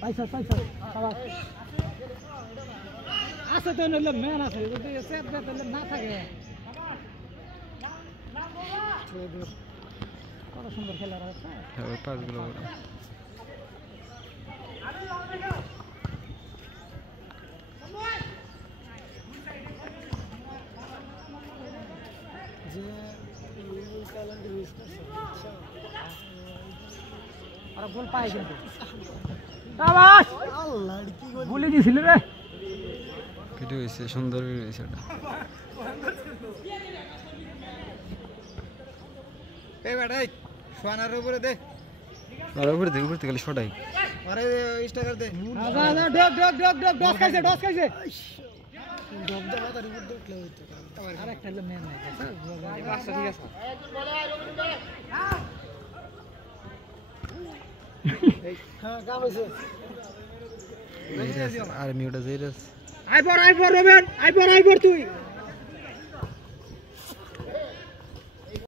পয়সা আছে তো নিলে মেন আছে যদি সেট দিলে না থাকে কত সুন্দর খেলার আছে হ্যাঁ পাঁচগুলো বড় যে লিল ক্যালেন্ডার ইউজ করছে আর গোল পায় কিন্তু শাবাশ আল্লাহ কি গোল বলে দিছিল রে ভিডিও হইছে সুন্দর ভিডিও হইছে এটা এই বেটাই সোনার উপরে দে আর উপরে খালি শটাই আরে স্টাকার দে ডক ডস খাইছে ডক দে মাথার উপর ডকলে হইতো আর একটা মেন নাই আচ্ছা ঠিক আছে হ্যাঁ কাম হইছে আর মিউটা যাইরাস আইবর রবেন আইবর তুই